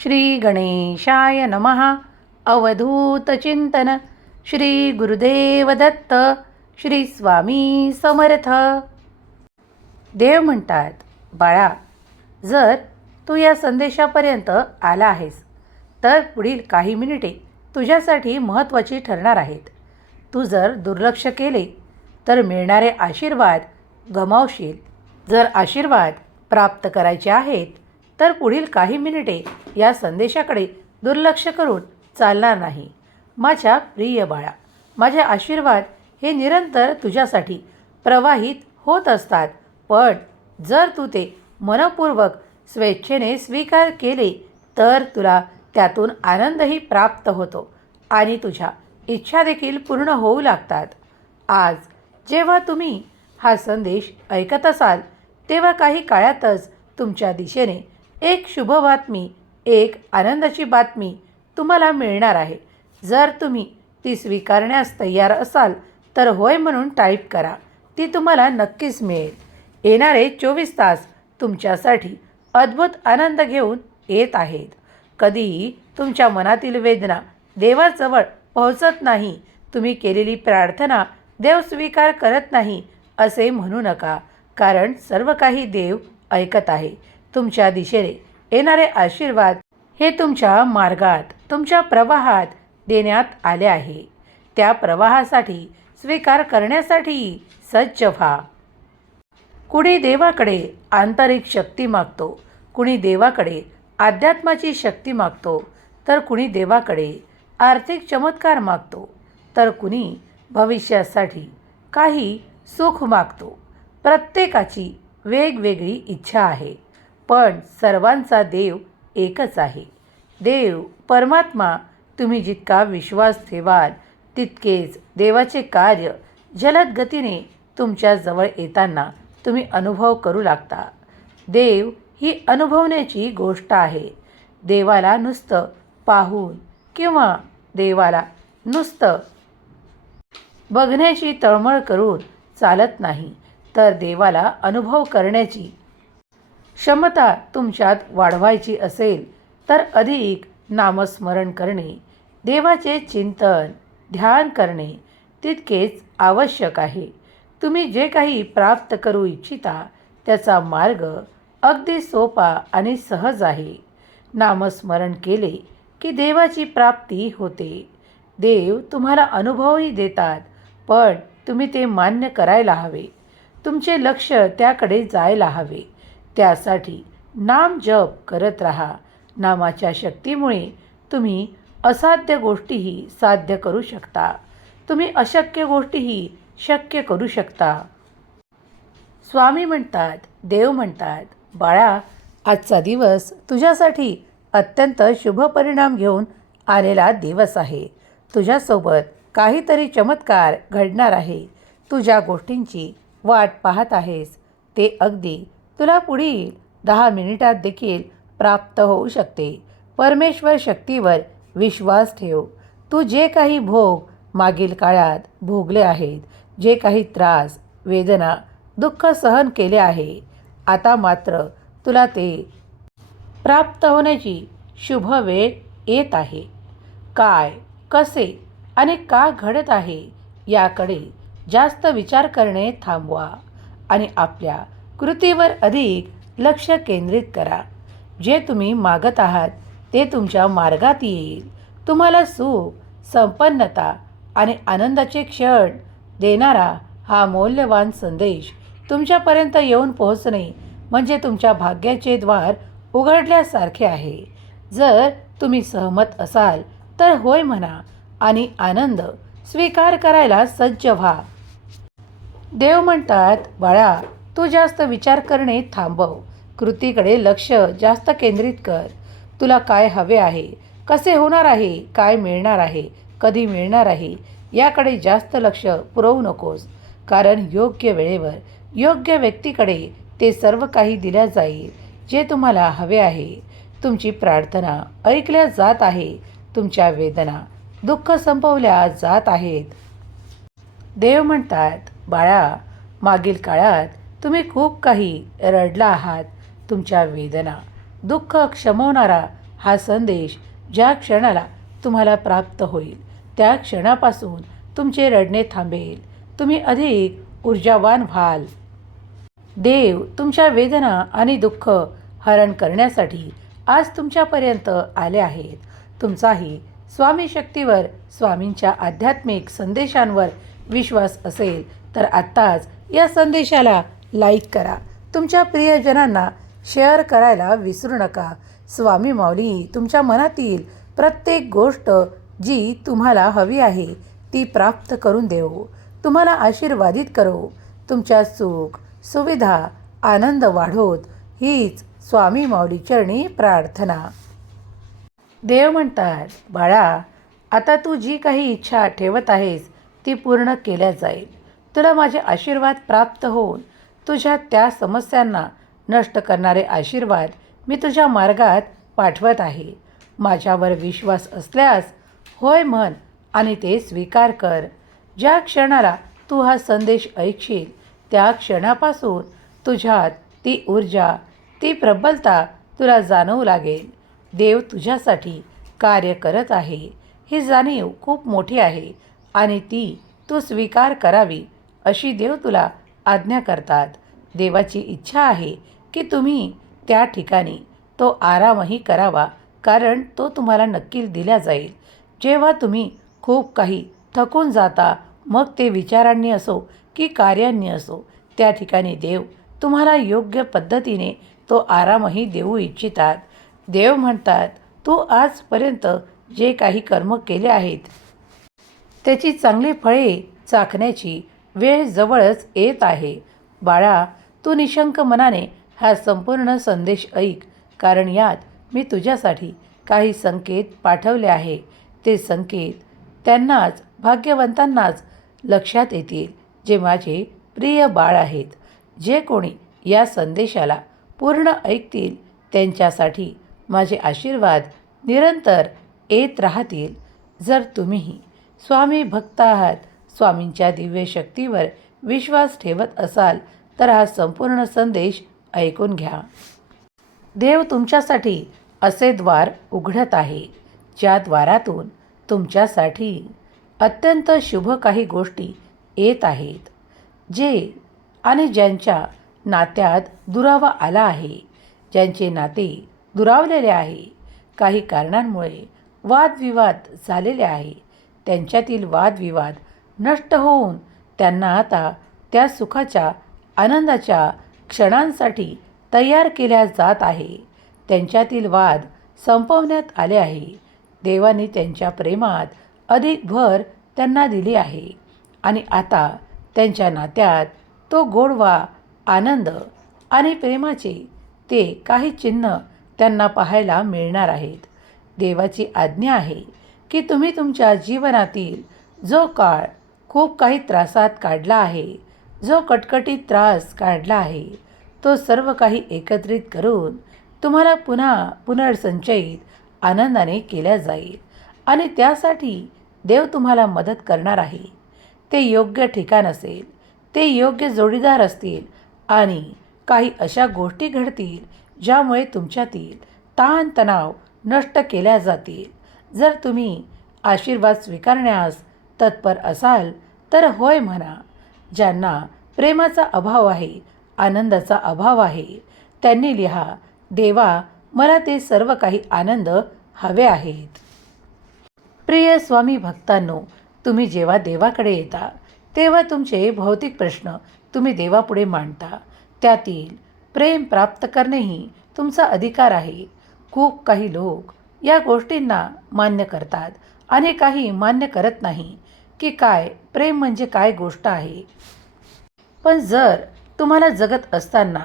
श्री गणेशाय नमः अवधूतचिंतन श्री गुरुदेव दत्त. श्री स्वामी समर्थ. देव म्हणतात बाळा जर तू या संदेशापर्यंत आला आहेस तर पुढील काही मिनिटे तुझ्यासाठी महत्त्वाची ठरणार आहेत. तू जर दुर्लक्ष केले तर मिळणारे आशीर्वाद गमावशील. जर आशीर्वाद प्राप्त करायचे आहेत तर पुढील काही मिनिटे या संदेशाकडे दुर्लक्ष करून चालणार नाही. माझ्या प्रिय बाळा माझे आशीर्वाद हे निरंतर तुझ्यासाठी प्रवाहित होत असतात. पण जर तू ते मनपूर्वक स्वेच्छेने स्वीकार केले तर तुला त्यातून आनंदही प्राप्त होतो आणि तुझ्या इच्छा देखील पूर्ण होऊ लागतात. आज जेव्हा तुम्ही हा संदेश ऐकत असाल तेव्हा काही काळातच तुमच्या दिशेने एक शुभ बातमी एक आनंदाची बातमी तुम्हाला मिळणार आहे. जर तुम्ही ती स्वीकारण्यास तयार असाल तर होय म्हणून टाईप करा. ती तुम्हाला नक्कीच मिळेल. येणारे चोवीस तास तुमच्यासाठी अद्भुत आनंद घेऊन येत आहेत. कधीही तुमच्या मनातील वेदना देवाजवळ पोहोचत नाही. तुम्ही केलेली प्रार्थना देव स्वीकार करत नाही असे म्हणू नका. कारण सर्व काही देव ऐकत आहे. तुमच्या दिशेने येणारे आशीर्वाद हे तुमच्या मार्गात तुमच्या प्रवाहात देण्यात आले आहे. त्या प्रवाहासाठी स्वीकार करण्यासाठी सज्ज व्हा. कुणी देवाकडे आंतरिक शक्ती मागतो कुणी देवाकडे अध्यात्माची शक्ती मागतो तर कुणी देवाकडे आर्थिक चमत्कार मागतो तर कुणी भविष्यासाठी काही सुख मागतो. प्रत्येकाची वेगवेगळी इच्छा आहे. पण सर्वांचा देव एकच आहे. देव परमात्मा तुम्ही जितका विश्वास ठेवाल तितकेच देवाचे कार्य जलद गतीने तुमच्याजवळ येताना तुम्ही अनुभव करू लागता. देव ही अनुभवण्याची गोष्ट आहे. देवाला नुसतं पाहून किंवा देवाला नुसतं बघण्याची तळमळ करून चालत नाही तर देवाला अनुभव करण्याची क्षमता तुमच्यात वाढवायची असेल तर अधिक नामस्मरण करणे देवाचे चिंतन ध्यान करणे तितकेच आवश्यक आहे. तुम्ही जे काही प्राप्त करू इच्छिता त्याचा मार्ग अगदी सोपा आणि सहज आहे. नामस्मरण केले की देवाची प्राप्ती होते. देव तुम्हाला अनुभवही देतात पण तुम्ही ते मान्य करायला हवे. तुमचे लक्ष त्याकडे जायला हवे. त्यासाठी नाम जप करत राहा. नामाच्या शक्तीमुळे तुम्ही असाध्य गोष्टीही साध्य करू शकता. तुम्ही अशक्य गोष्टीही शक्य करू शकता. स्वामी म्हणतात देव म्हणतात बाळा आजचा दिवस तुझ्यासाठी अत्यंत शुभ परिणाम घेऊन आलेला दिवस आहे. तुझ्यासोबत काहीतरी चमत्कार घडणार आहे. तू ज्या गोष्टींची वाट पाहत आहेस ते अगदी तुला पुढील दहा मिनिटात देखील प्राप्त होऊ शकते. परमेश्वर शक्तीवर विश्वास ठेव. तू जे काही भोग मागील काळात भोगले आहेत जे काही त्रास वेदना दुःख सहन केले आहे आता मात्र तुला ते प्राप्त होण्याची शुभ वेळ येत आहे. काय कसे आणि का घडत आहे याकडे जास्त विचार करणे थांबवा आणि आपल्या कृतीवर अधिक लक्ष केंद्रित करा. जे तुम्ही मागत आहात ते तुमच्या मार्गात येईल. तुम्हाला सुख संपन्नता आणि आनंदाचे क्षण देणारा हा मौल्यवान संदेश तुमच्यापर्यंत येऊन पोहोचणे म्हणजे तुमच्या भाग्याचे द्वार उघडल्यासारखे आहे. जर तुम्ही सहमत असाल तर होय म्हणा आणि आनंद स्वीकार करायला सज्ज व्हा. देव म्हणतात बाळा तू जास्त विचार करणे थांबव. कृतीकडे लक्ष जास्त केंद्रित कर. तुला काय हवे आहे? कसे होणार आहे? काय मिळणार आहे? कधी मिळणार आहे? याकडे जास्त लक्ष पुरवू नकोस. कारण योग्य वेळेवर योग्य व्यक्तीकडे ते सर्व काही दिल्या जाईल जे तुम्हाला हवे आहे. तुमची प्रार्थना ऐकल्या जात आहे. तुमच्या वेदना दुःख संपवल्या जात आहेत. देव म्हणतात बाळा मागील काळात तुम्ही खूप काही रडला आहात. तुमच्या वेदना दुःख क्षमवणारा हा संदेश ज्या क्षणाला तुम्हाला प्राप्त होईल त्या क्षणापासून तुमचे रडणे थांबेल. तुम्ही अधिक ऊर्जावान व्हाल. देव तुमच्या वेदना आणि दुःख हरण करण्यासाठी आज तुमच्यापर्यंत आले आहेत. तुमचाही स्वामी शक्तीवर स्वामींच्या आध्यात्मिक संदेशांवर विश्वास असेल तर आत्ताच या संदेशाला लाईक करा. तुमच्या प्रियजनांना शेअर करायला विसरू नका. स्वामी माऊली तुमच्या मनातील प्रत्येक गोष्ट जी तुम्हाला हवी आहे ती प्राप्त करून देऊ तुम्हाला आशीर्वादित करो. तुमच्या सुख सुविधा आनंद वाढोत. हीच स्वामी माऊली चरणी प्रार्थना. देव म्हणतात बाळा आता तू जी काही इच्छा ठेवत आहेस ती पूर्ण केल्या जाईल. तुला माझे आशीर्वाद प्राप्त होऊन तुझ्या त्या समस्यांना नष्ट करणारे आशीर्वाद मी तुझ्या मार्गात पाठवत आहे. माझ्यावर विश्वास असल्यास होय म्हण आणि ते स्वीकार कर. ज्या क्षणाला तू हा संदेश ऐकशील त्या क्षणापासून तुझ्यात ती ऊर्जा ती प्रबलता तुला जाणवू लागेल. देव तुझ्यासाठी कार्य करत आहे. ही जाणीव खूप मोठी आहे आणि ती तू स्वीकार करावी अशी देव तुला आज्ञा करतात. देवाची इच्छा आहे की तुम्ही त्या ठिकाणी तो आरामही करावा कारण तो तुम्हाला नक्की दिला जाईल. जेव्हा तुम्ही खूप काही थकून जाता मग ते विचारांनी असो की कार्यांनी असो त्या ठिकाणी देव तुम्हाला योग्य पद्धतीने तो आरामही देऊ इच्छितात. देव म्हणतात तू आजपर्यंत जे काही कर्म केले आहेत त्याची चांगली फळे चाखण्याची वेळ जवळच येत आहे. बाळा तू निशंक मनाने हा संपूर्ण संदेश ऐक कारण यात मी तुझ्यासाठी काही संकेत पाठवले आहे. ते संकेत त्यांनाच भाग्यवंतांनाच लक्षात येतील जे माझे प्रिय बाळ आहेत. जे कोणी या संदेशाला पूर्ण ऐकतील त्यांच्यासाठी माझे आशीर्वाद निरंतर येत राहतील. जर तुम्हीही स्वामी भक्त आहात स्वामींच्या दिव्य शक्तीवर विश्वास ठेवत असाल तर हा संपूर्ण संदेश ऐकून घ्या. देव तुमच्यासाठी असे द्वार उघडत आहे ज्या द्वारातून तुमच्यासाठी अत्यंत शुभ काही गोष्टी येत आहेत जे आणि ज्यांच्या नात्यात दुरावा आला आहे ज्यांचे नाते दुरावलेले आहे काही कारणांमुळे वादविवाद झालेले आहे त्यांच्यातील वादविवाद नष्ट होऊन त्यांना आता त्या सुखाच्या आनंदाच्या क्षणांसाठी तयार केल्या जात आहे. त्यांच्यातील वाद संपवण्यात आले आहे. देवाने त्यांच्या प्रेमात अधिक भर त्यांना दिली आहे. आणि आता त्यांच्या नात्यात तो गोडवा आनंद आणि प्रेमाचे ते काही चिन्ह त्यांना पाहायला मिळणार आहेत. देवाची आज्ञा आहे की तुम्ही तुमच्या जीवनातील जो काळ खूप काही त्रासात काढला आहे. जो कटकटीत त्रास काढला आहे तो सर्व काही एकत्रित करून तुम्हाला पुन्हा पुनर्संचयित आनंदाने केल्या जाईल आणि त्यासाठी देव तुम्हाला मदत करणार आहे. ते योग्य ठिकाण असेल ते योग्य जोडीदार असतील आणि काही अशा गोष्टी घडतील ज्यामुळे तुमच्यातील ताणतणाव नष्ट केल्या जातील. जर तुम्ही आशीर्वाद स्वीकारण्यास तत्पर असाल तर होय म्हणा. ज्यांना प्रेमाचा अभाव आहे आनंदाचा अभाव आहे त्यांनी लिहा देवा मला ते सर्व काही आनंद हवे आहेत. प्रिय स्वामी भक्तांनो तुम्ही जेव्हा देवाकडे येता तेव्हा तुमचे भौतिक प्रश्न तुम्ही देवापुढे मांडता. त्यातील प्रेम प्राप्त करणेही तुमचा अधिकार आहे. खूप काही लोक या गोष्टींना मान्य करतात आणि काही मान्य करत नाही. की काय? प्रेम म्हणजे काय गोष्ट आहे? पण जर तुम्हाला जगत असताना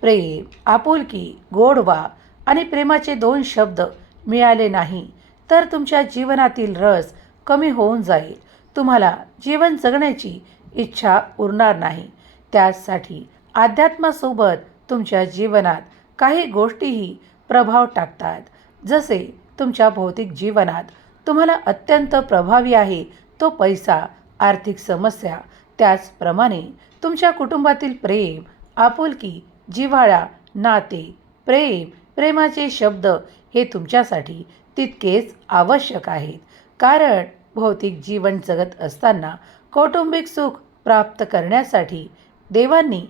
प्रेम आपुलकी गोडवा आणि प्रेमाचे दोन शब्द मिळाले नाही तर तुमच्या जीवनातील रस कमी होऊन जाईल. तुम्हाला जीवन जगण्याची इच्छा उरणार नाही. त्यासाठी अध्यात्मासोबत तुमच्या जीवनात काही गोष्टीही प्रभाव टाकतात. जसे तुमच्या भौतिक जीवनात तुम्हाला अत्यंत प्रभावी आहे तो पैसा आर्थिक समस्या त्याचप्रमाणे तुमच्या कुटुंबातील प्रेम आपुलकी जिव्हाळा नाते प्रेम प्रेमाचे शब्द हे तुमच्यासाठी तितकेच आवश्यक आहेत. कारण भौतिक जीवन जगत असताना कौटुंबिक सुख प्राप्त करण्यासाठी देवांनी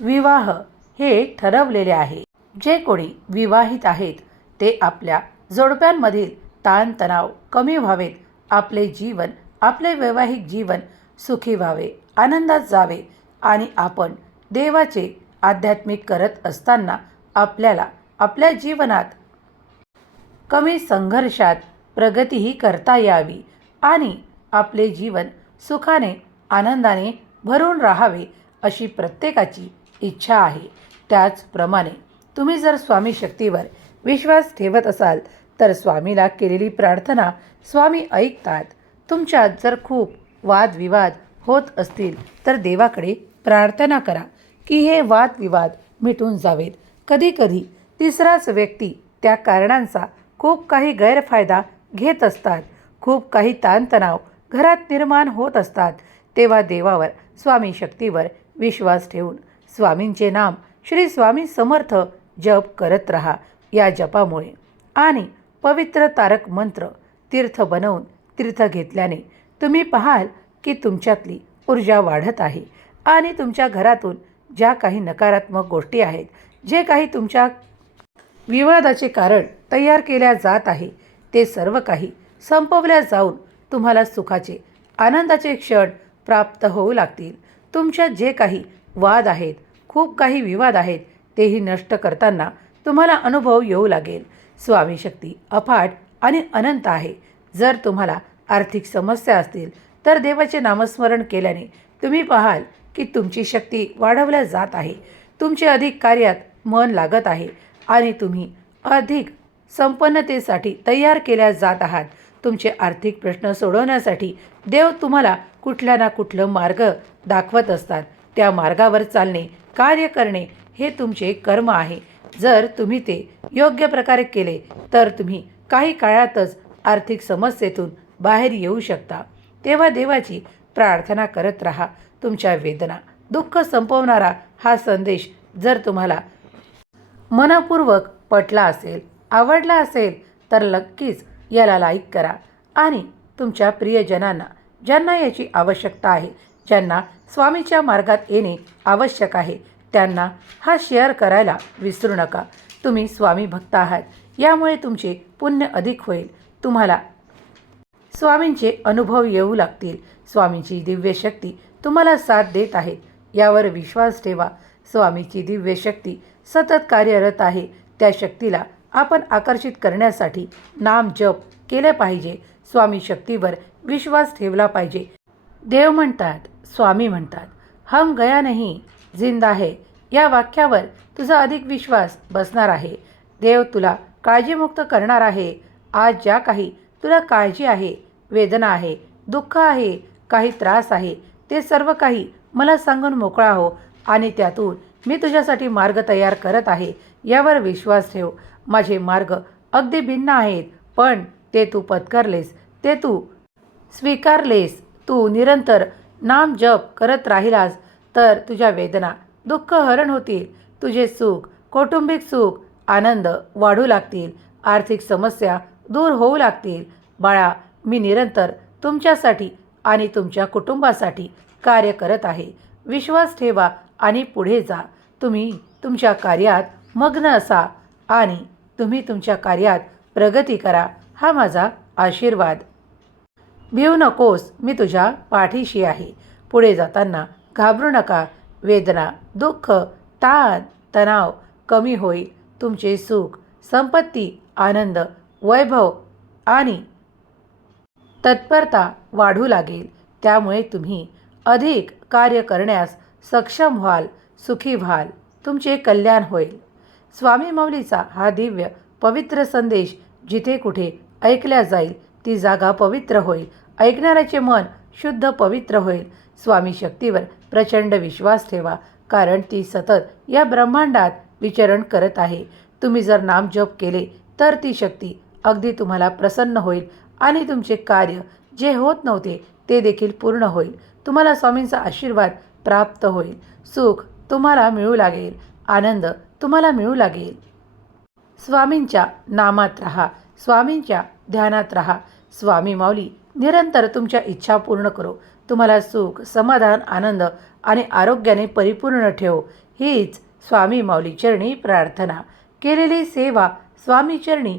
विवाह हे ठरवलेले आहे. जे कोणी विवाहित आहेत ते आपल्या जोडप्यांमधील ताणतणाव कमी व्हावेत. आपले जीवन आपले वैवाहिक जीवन सुखी व्हावे आनंदात जावे आणि आपण देवाचे आध्यात्मिक करत असताना आपल्याला आपल्या जीवनात कमी संघर्षात प्रगतीही करता यावी आणि आपले जीवन सुखाने आनंदाने भरून राहावे अशी प्रत्येकाची इच्छा आहे. त्याचप्रमाणे तुम्ही जर स्वामी शक्तीवर विश्वास ठेवत असाल तर स्वामीला केलेली प्रार्थना स्वामी ऐकतात. तुमच्यात जर खूप वादविवाद होत असतील तर देवाकडे प्रार्थना करा की हे वादविवाद मिटून जावेत. कधीकधी तिसराच व्यक्ती त्या कारणांचा खूप काही गैरफायदा घेत असतात. खूप काही ताणतणाव घरात निर्माण होत असतात. तेव्हा देवावर स्वामी शक्तीवर विश्वास ठेवून स्वामींचे नाम श्री स्वामी समर्थ जप करत राहा. या जपामुळे आणि पवित्र तारक मंत्र तीर्थ बनवून तीर्थ घेतल्याने तुम्ही पाहाल की तुमच्यातली ऊर्जा वाढत आहे आणि तुमच्या घरातून ज्या काही नकारात्मक गोष्टी आहेत जे काही तुमच्या विवादाचे कारण तयार केल्या जात आहे ते सर्व काही संपवल्या जाऊन तुम्हाला सुखाचे आनंदाचे क्षण प्राप्त होऊ लागतील. तुमच्यात जे काही वाद आहेत खूप काही विवाद आहेत तेही नष्ट करताना तुम्हाला अनुभव येऊ लागेल. स्वामी शक्ती अफाट आणि अनंत आहे. जर तुम्हाला आर्थिक समस्या असतील तर देवाचे नामस्मरण केल्याने तुम्ही पाहाल की तुमची शक्ती वाढवल्या जात आहे. तुमचे अधिक कार्यात मन लागत आहे आणि तुम्ही अधिक संपन्नतेसाठी तयार केल्या जात आहात. तुमचे आर्थिक प्रश्न सोडवण्यासाठी देव तुम्हाला कुठल्या ना कुठलं मार्ग दाखवत असतात. त्या मार्गावर चालणे कार्य करणे हे तुमचे कर्म आहे. जर तुम्ही ते योग्य प्रकारे केले तर तुम्ही काही काळातच आर्थिक समस्येतून बाहेर येऊ शकता. तेव्हा देवाची प्रार्थना करत राहा. तुमच्या वेदना दुःख संपवणारा हा संदेश जर तुम्हाला मनपूर्वक पटला असेल आवडला असेल तर नक्कीच याला लाईक करा आणि तुमच्या प्रियजनांना ज्यांना याची आवश्यकता आहे ज्यांना स्वामीच्या मार्गात येणे आवश्यक आहे त्यांना हा शेअर करायला विसरू नका. तुम्ही स्वामी भक्त आहात यामुळे तुमचे पुण्य अधिक होईल. तुम्हाला. स्वामींचे अनुभव येऊ लागतील. स्वामींची दिव्य शक्ती तुम्हाला साथ देत आहे. यावर विश्वास ठेवा. स्वामीची दिव्य शक्ती सतत कार्यरत आहे. त्या शक्तीला आपण आकर्षित करण्यासाठी नाम जप केले पाहिजे. स्वामी शक्तीवर विश्वास ठेवला पाहिजे. देव म्हणतात स्वामी म्हणतात हम गया नाही जिंदा है. या वाक्यावर तुझा अधिक विश्वास बसणार आहे. देव तुला काळजीमुक्त करणार आहे. आज ज्या काही तुला काळजी आहे वेदना आहे दुःख आहे काही त्रास आहे ते सर्व काही मला सांगून मोकळा हो आणि त्यातून मी तुझ्यासाठी मार्ग तयार करत आहे यावर विश्वास ठेव. माझे मार्ग अगदी भिन्न आहेत पण ते तू पत्करलेस ते तू स्वीकारलेस तू निरंतर नाम जप करत राहिलास तर तुझ्या वेदना दुःख हरण होतील तुझे सुख कौटुंबिक सुख आनंद वाढू लागतील आर्थिक समस्या दूर होऊ लागतील. बाळा मी निरंतर तुमच्यासाठी आणि तुमच्या कुटुंबासाठी कार्य करत आहे. विश्वास ठेवा आणि पुढे जा. तुम्ही तुमच्या कार्यात मग्न असा आणि तुम्ही तुमच्या कार्यात प्रगती करा हा माझा आशीर्वाद. भिवू नकोस मी तुझ्या पाठीशी आहे. पुढे जाताना घाबरू नका. वेदना दुःख ताण तणाव कमी होईल. तुमचे सुख संपत्ती आनंद वैभव आणि तत्परता वाढू लागेल. त्यामुळे तुम्ही अधिक कार्य करण्यास सक्षम व्हाल सुखी व्हाल. तुमचे कल्याण होईल. स्वामी मौलीचा हा दिव्य पवित्र संदेश जिथे कुठे ऐकल्या जाईल ती जागा पवित्र होईल. ऐकणाऱ्याचे मन शुद्ध पवित्र होईल. स्वामी शक्तीवर प्रचंड विश्वास ठेवा कारण ती सतत या ब्रह्मांडात विचरण करत आहे. तुम्ही जर नाम जप केले तर ती शक्ती अगदी तुम्हाला प्रसन्न होईल आणि तुमचे कार्य जे होत नव्हते ते देखील पूर्ण होईल. तुम्हाला स्वामींचा आशीर्वाद प्राप्त होईल. सुख तुम्हाला मिळू लागेल. आनंद तुम्हाला मिळू लागेल. स्वामींच्या नामात राहा. स्वामींच्या ध्यानात राहा. स्वामी माऊली निरंतर तुमच्या इच्छा पूर्ण करो. तुम्हाला सुख समाधान आनंद आणि आरोग्याने परिपूर्ण ठेव. हीच स्वामी माऊली चरणी प्रार्थना. केलेली सेवा स्वामी चरणी